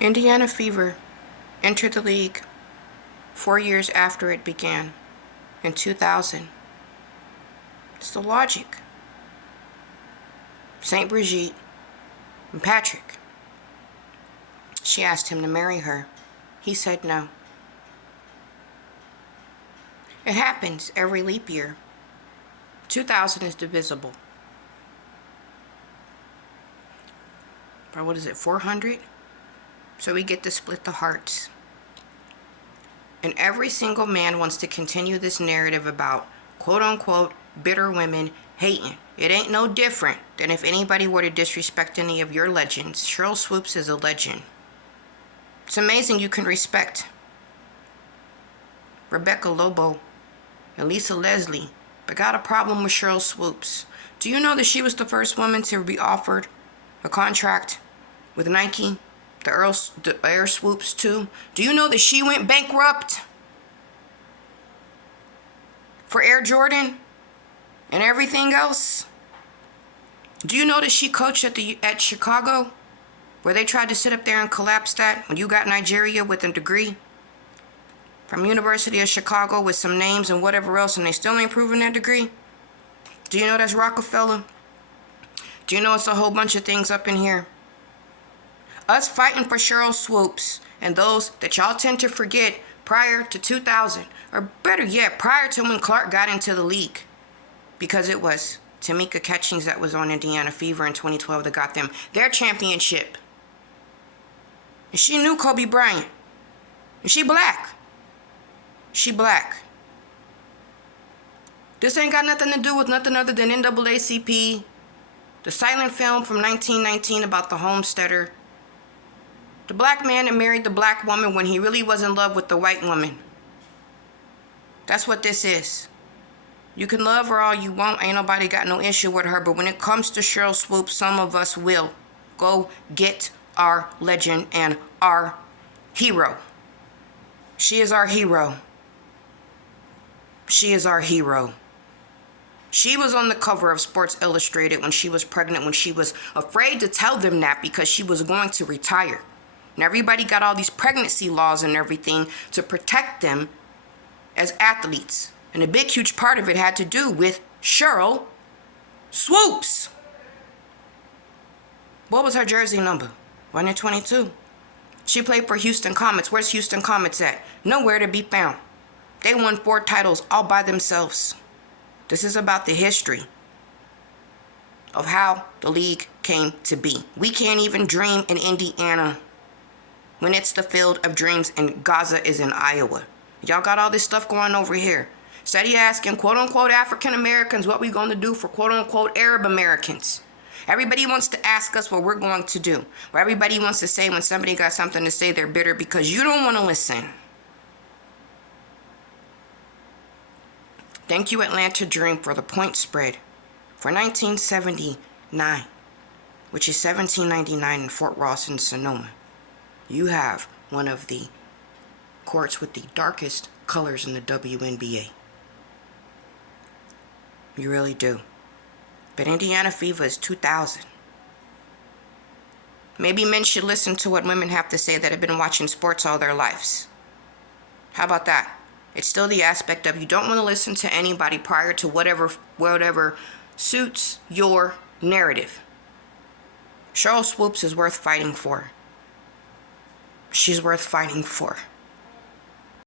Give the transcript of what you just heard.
Indiana Fever entered the league 4 years after it began, in 2000. It's the logic. St. Brigitte and Patrick. She asked him to marry her. He said no. It happens every leap year. 2000 is divisible. Or what is it, 400? So we get to split the hearts. And every single man wants to continue this narrative about quote-unquote bitter women hating. It ain't no different than if anybody were to disrespect any of your legends. Cheryl Swoops is a legend. It's amazing you can respect Rebecca Lobo and Lisa Leslie, but got a problem with Cheryl Swoops. Do you know that she was the first woman to be offered a contract with Nike? The Air Swoops too. Do you know that she went bankrupt for Air Jordan and everything else? Do you know that she coached at Chicago, where they tried to sit up there and collapse that when you got Nigeria with a degree from University of Chicago with some names and whatever else, and they still ain't proving that degree? Do you know that's Rockefeller? Do you know it's a whole bunch of things up in here? Us fighting for Cheryl Swoops and those that y'all tend to forget prior to 2000, or better yet, prior to when Clark got into the league, because it was Tamika Catchings that was on Indiana Fever in 2012 that got them their championship. And she knew Kobe Bryant. And she black. She black. This ain't got nothing to do with nothing other than NAACP, the silent film from 1919 about the homesteader, the black man that married the black woman when he really was in love with the white woman. That's what this is. You can love her all you want. Ain't nobody got no issue with her. But when it comes to Cheryl Swoops, some of us will go get our legend and our hero. She is our hero. She is our hero. She was on the cover of Sports Illustrated when she was pregnant, when she was afraid to tell them that because she was going to retire. And everybody got all these pregnancy laws and everything to protect them as athletes. And a big, huge part of it had to do with Cheryl Swoops. What was her jersey number? 122. She played for Houston Comets. Where's Houston Comets at? Nowhere to be found. They won 4 titles all by themselves. This is about the history of how the league came to be. We can't even dream in Indiana when it's the field of dreams and Gaza is in Iowa. Y'all got all this stuff going over here. Instead of asking quote-unquote African Americans what we going to do for quote-unquote Arab Americans. Everybody wants to ask us what we're going to do. Or everybody wants to say when somebody got something to say they're bitter because you don't want to listen. Thank you, Atlanta Dream, for the point spread for 1979, which is 1799 in Fort Ross and Sonoma. You have one of the courts with the darkest colors in the WNBA. You really do. But Indiana Fever is 2000. Maybe men should listen to what women have to say that have been watching sports all their lives. How about that? It's still the aspect of you don't want to listen to anybody prior to whatever suits your narrative. Cheryl Swoops is worth fighting for. She's worth fighting for.